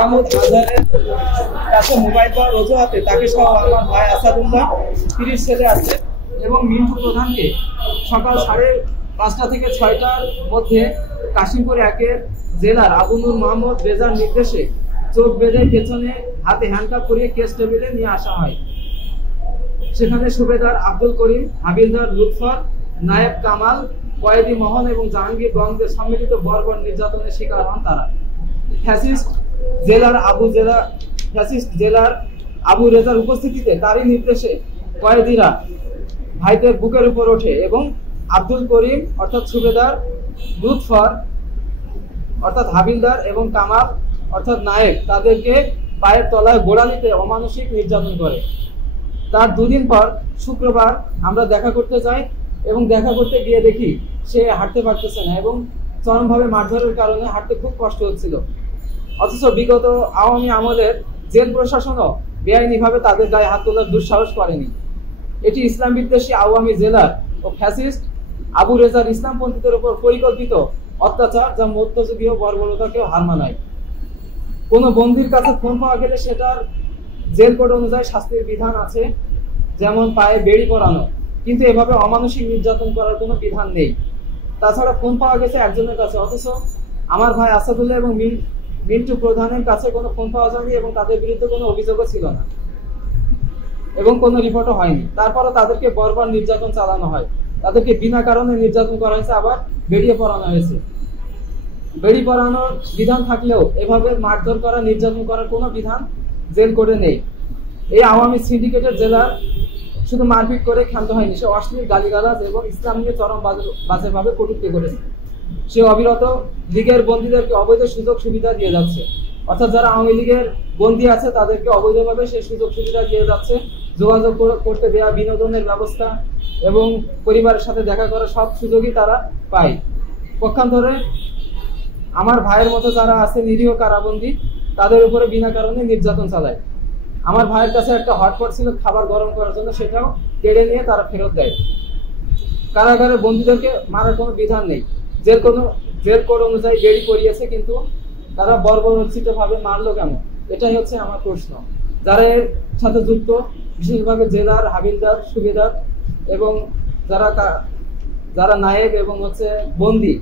মাহমুদ আজহারের কাছে মোবাইল পাওয়ার অজুহাতে তাকে সহ আমার ভাই আসাদুল্লাহ 30 ছেলে আছে এবং মিন্টু প্রধানকে সকাল 5:30 থেকে 6টার মধ্যে কাশিমপুর 1-এর জেলার আবু নূর মোহাম্মদ রেজার নির্দেশে চোখ বেঁধে পেছনে হাতে হ্যান্ডকাপ করিয়ে কেস টেবিলে নিয়ে আসা হয়। সেখানে সুবেদার আব্দুল করিম, হাবিলদার লুৎফর, নায়েব কামাল, কয়েদি মোহন এবং জাহাঙ্গীর গঞ্জের সম্মিলিত বর্বর নির্যাতনের শিকার হন তারা। ফ্যাসিস্ট জেলার আবু রেজার উপস্থিতিতে তারই নির্দেশে কয়েদিরা ভাইদের বুকের উপর ওঠে এবং আব্দুল করিম অর্থাৎ সুবেদার, লুৎফর অর্থাৎ হাবিলদার এবং কামাল অর্থাৎ নায়েব তাদেরকে পায়ের তলায় গোড়ালিতে অমানসিক নির্যাতন করে। তার দুদিন পর শুক্রবার আমরা দেখা করতে যাই এবং দেখা করতে গিয়ে দেখি সে হাঁটতে পারতেছে না এবং চরমভাবে মারধরের কারণে হাঁটতে খুব কষ্ট হচ্ছিল। অথচ বিগত আওয়ামী আমলের জেল প্রশাসনও বেআইনিভাবে তাদের গায়ে হাত তোলার দুঃসাহস করেনি। এটি ইসলাম বিদ্বেষী আওয়ামী জেলার ও ফ্যাসিস্ট আবু রেজার ইসলামপন্থীদের উপর পরিকল্পিত অত্যাচার, যা মধ্যযুগীয় বর্বরতাকেও হার মানায়। কোনো বন্দীর কাছে ফোন পাওয়া গেলে সেটার জেল কোড অনুযায়ী শাস্তির বিধান আছে, যেমন পায়ে বেড়ি পরানো, কিন্তু এভাবে অমানসিক নির্যাতন করার কোনো বিধান নেই। তাছাড়া ফোন পাওয়া গেছে একজনের কাছে, অথচ আমার ভাই আসাদুল্লাহ এবং মিন্টু প্রধানের কাছে কোনো ফোন পাওয়া যায়নি এবং তাদের বিরুদ্ধে কোনো অভিযোগও ছিল না এবং কোনো রিপোর্টও হয়নি। তারপরও তাদেরকে বর্বর নির্যাতন চালানো হয়, তাদেরকে বিনা কারণে নির্যাতন করা হয়েছে, আবার বেরিয়ে পড়ানো হয়েছে। বেড়ি পরানোর বিধান থাকলেও এভাবে মারধর করা, নির্যাতন করার কোনো বিধান জেল কোডে নেই। এই আওয়ামী সিন্ডিকেটের জেলার শুধু মারপিট করে ক্ষান্ত হয়নি, সে অশ্লীল গালিগালাজ এবং ইসলাম নিয়ে চরম বাজেভাবে কটূক্তি করেছে। সে অবিরত লীগের বন্দীদেরকে অবৈধ সুযোগ সুবিধা দিয়ে যাচ্ছে, অর্থাৎ যারা আওয়ামী লীগের বন্দী আছে তাদেরকে অবৈধভাবে সেই সুযোগ সুবিধা দিয়ে যাচ্ছে। যোগাযোগ করতে দেওয়া, বিনোদনের ব্যবস্থা এবং পরিবারের সাথে দেখা করার সব সুযোগই তারা পায়। পক্ষান্তরে আমার ভাইয়ের মতো যারা আছে নিরীহ কারাবন্দী, তাদের উপরে বিনা কারণে নির্যাতন চালায়। আমার ভাইয়ের কাছে একটা হটপট ছিল খাবার গরম করার জন্য, সেটাও কেড়ে নিয়ে তারা ফেরত দেয়। কারাগারের বন্দীদেরকে মারার কোনো বিধান নেই, জেল কোড অনুযায়ী বেড়ি পরিয়েছে, কিন্তু তারা বর্বরোচিতভাবে মারলো কেন? এটাই হচ্ছে আমার প্রশ্ন। যারা এর সাথে যুক্ত, বিশেষভাবে জেলার হাবিলদার, সুবেদার এবং যারা নায়েব এবং হচ্ছে বন্দী,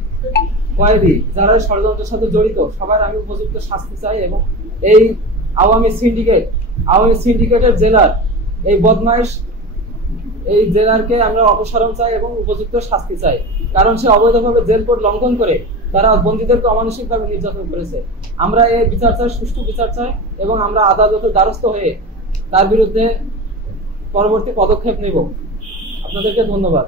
কয়েদি, যারা ষড়যন্ত্রের সাথে জড়িত, সবার আমি উপযুক্ত শাস্তি চাই এবং এই আওয়ামী সিন্ডিকেটের জেলার এই বদমাইশ এই জেলারকে আমরা অপসারণ চাই এবং উপযুক্ত শাস্তি চাই, কারণ সে অবৈধভাবে জেল কোড লঙ্ঘন করে তারা বন্দীদেরকে অমানসিকভাবে নির্যাতন করেছে। আমরা এই বিচার চাই, সুষ্ঠু বিচার চাই এবং আমরা আদালতের দ্বারস্থ হয়ে তার বিরুদ্ধে পরবর্তী পদক্ষেপ নেব। আপনাদেরকে ধন্যবাদ।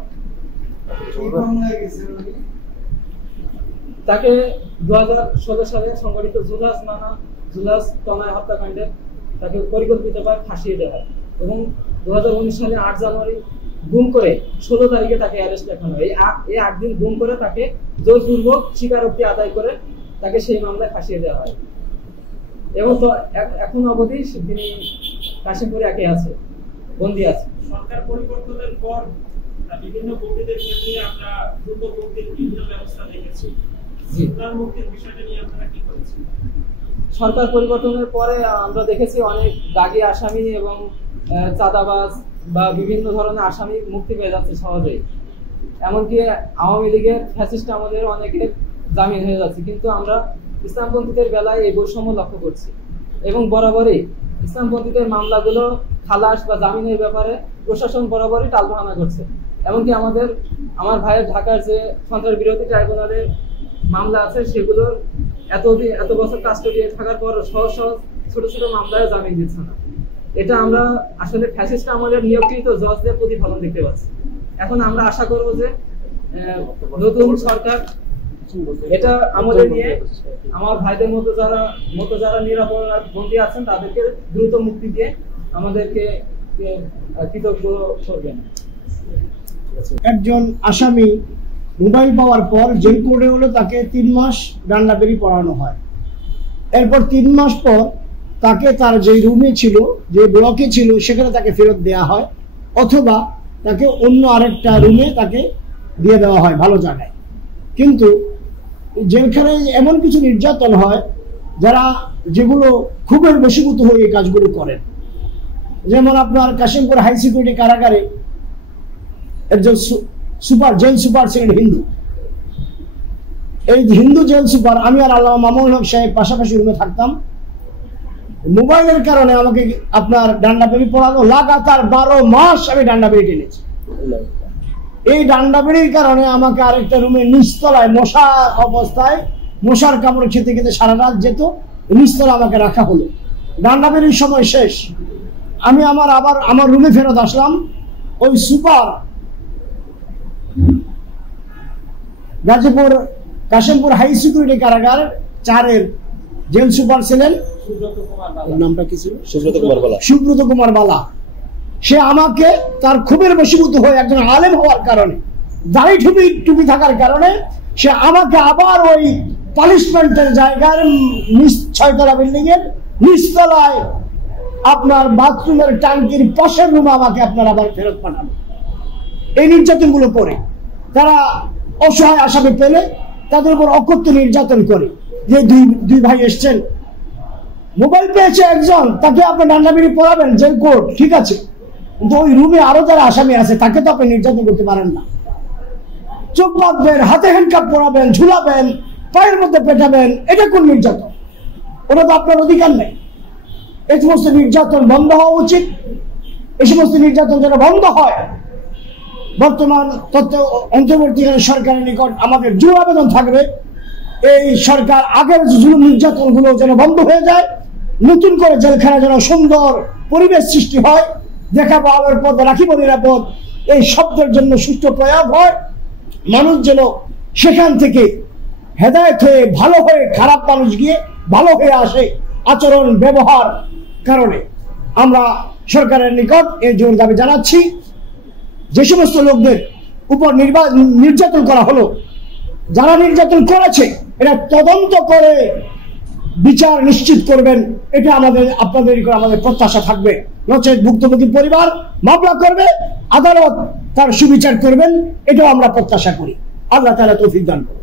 তাকে 2016 সালে সংঘটিত জুলাস তনয় হত্যাকাণ্ডে তাকে পরিকল্পিতভাবে ফাঁসিয়ে দেওয়া হয় এবং 2019 সালে 8 জানুয়ারি গুম করে 16 তারিখে তাকে অ্যারেস্ট দেখানো হয়। এই 8 দিন গুম করে তাকে জোরপূর্বক স্বীকারোক্তি আদায় করে তাকে সেই মামলায় ফাঁসিয়ে দেওয়া হয় এবং এখন অবধি তিনি কাশিমপুরে 1-এ আছে, বন্দী আছে। সরকার পরিবর্তনের পর বিভিন্ন বন্দীদের ক্ষেত্রে আমরা দ্রুত মুক্তির বিভিন্ন ব্যবস্থা দেখেছি। মুক্তির বিষয়টা নিয়ে আপনারা কি করেছেন? সরকার পরিবর্তনের পরে আমরা দেখেছি অনেক দাগী আসামি এবং চাঁদাবাজ বা বিভিন্ন ধরনের আসামি মুক্তি পেয়ে যাচ্ছে সহজেই। এমনকি আওয়ামী লীগের ফ্যাসিস্ট আমাদের অনেকের জামিন হয়ে যাচ্ছে, কিন্তু আমরা ইসলামপন্থীদের বেলায় এই বৈষম্য লক্ষ্য করছি এবং বরাবরই ইসলামপন্থীদের মামলাগুলো খালাস বা জামিনের ব্যাপারে প্রশাসন বরাবরই টালবাহানা করছে। এমনকি আমার ভাইয়ের ঢাকার যে সন্ত্রাস বিরোধী ট্রাইব্যুনালের মামলা আছে, সেগুলোর এত বছর কাস্টডিতে থাকার পর সহজ ছোট ছোট মামলায় জামিন দিচ্ছে না। এটা আমরা আসলে ফ্যাসিস্ট আমাদের নিয়োগকৃত জজদের প্রতিফলন দেখতে পাচ্ছি। এখন আমরা আশা করব যে নতুন সরকার এটা আমাদের নিয়ে আমার ভাইদের মতো যারা নিরাপরাধ বন্দী আছেন তাদেরকে দ্রুত মুক্তি দিয়ে আমাদেরকে কৃতজ্ঞ করবেন। একজন আসামি মোবাইল পাওয়ার পর জেল কোর্টে হলো তাকে 3 মাস ডান্ডাবেড়ি পড়ানো হয়। এরপর 3 মাস পর তাকে তার যে রুমে ছিল, যে ব্লকে ছিল, সেখানে তাকে ফেরত দেওয়া হয়, অথবা তাকে অন্য আরেকটা রুমে তাকে দিয়ে দেওয়া হয় ভালো জায়গায়। কিন্তু জেলখানায় এমন কিছু নির্যাতন হয় যারা যেগুলো খুবই বশীভূত হয়ে এই কাজগুলো করেন। যেমন আপনার কাশিমপুর হাই সিকিউরিটি কারাগারে একজন জেল সুপার ছিলেন হিন্দু। এই হিন্দু জেল সুপার, আমি আর আল্লামা মামুনুল হক সাহেব পাশাপাশি রুমে থাকতাম। মোবাইলের কারণে আমাকে আপনার ডান্ডা বেড়ি পড়ানো, লাগাতার 12 মাস আমি ডান্ডা বেড়ি টেনেছি। এই ডান্ডা বেড়ির কারণে আমাকে আরেকটা রুমে নিচতলায় মশা অবস্থায়, মশার কামড় খেতে খেতে সারা রাত যেত, নিচতলা আমাকে রাখা হলো। ডান্ডা বেড়ির সময় শেষ, আমি আবার আমার রুমে ফেরত আসলাম। ওই super Gazipur Kashimpur high security কারাগার 4-এর জেল সুপার ছিলেন, নামটা কি ছিল? সুব্রত কুমার বালা। সে আমাকে তার ক্ষোভের বশীভূত হয়ে একজন আলেম হওয়ার কারণে, দাড়ি টুপি থাকার কারণে সে আমাকে আবার ওই পানিশমেন্টের জায়গার 6তলা বিল্ডিং এর নিচতলায় আপনার বাথরুমের ট্যাঙ্কির পাশের রুমে আমাকে আপনার আবার ফেরত পাঠানো। এই নির্যাতনগুলো করে তারা অসহায় আসামি পেলে তাদের উপর অকথ্য নির্যাতন করে। যে দুই ভাই এসছেন, মোবাইল পেয়েছে একজন, তাকে আপনি ডান্ডা বেড়ি পড়াবেন, জেল কোর্ট, ঠিক আছে, কিন্তু ওই রুমে আরো যারা আসামি আছে তাকে তো আপনি নির্যাতন করতে পারেন না। চোখ বাঁধবেন, হাতে হ্যান্ডকাপ পরাবেন, ঝুলাবেন, পায়ের মধ্যে পেটাবেন, এটা কোন নির্যাতন? ওটা তো আপনার অধিকার নেই। এই সমস্ত নির্যাতন বন্ধ হওয়া উচিত। এই সমস্ত নির্যাতন যেন বন্ধ হয়। বর্তমান অন্তর্বর্তীকালীন সরকারের নিকট আমাদের জোর আবেদন থাকবে, এই সরকার আগের জুলুম নির্যাতন গুলো যেন বন্ধ হয়ে যায়, নতুন করে জেলখানা যেন সুন্দর পরিবেশ সৃষ্টি হয়, দেখাবো আলোর পথ, রাখিব নিরাপদ, এই শব্দের জন্য সুষ্ঠু প্রয়োগ হয়। মানুষ যেন সেখান থেকে হেদায়েত হয়ে, ভালো হয়ে, খারাপ মানুষ গিয়ে ভালো হয়ে আসে আচরণ ব্যবহার কারণে। আমরা সরকারের নিকট এই জোর দাবি জানাচ্ছি, যে সমস্ত লোকদের উপর নির্যাতন করা হলো, যারা নির্যাতন করেছে এটা তদন্ত করে বিচার নিশ্চিত করবেন, এটা আপনাদের আমাদের প্রত্যাশা থাকবে। নচেত ভুক্তভোগী পরিবার মামলা করবে, আদালত তার সুবিচার করবেন, এটাও আমরা প্রত্যাশা করি। আল্লাহ তাআলা তৌফিক দান করুন।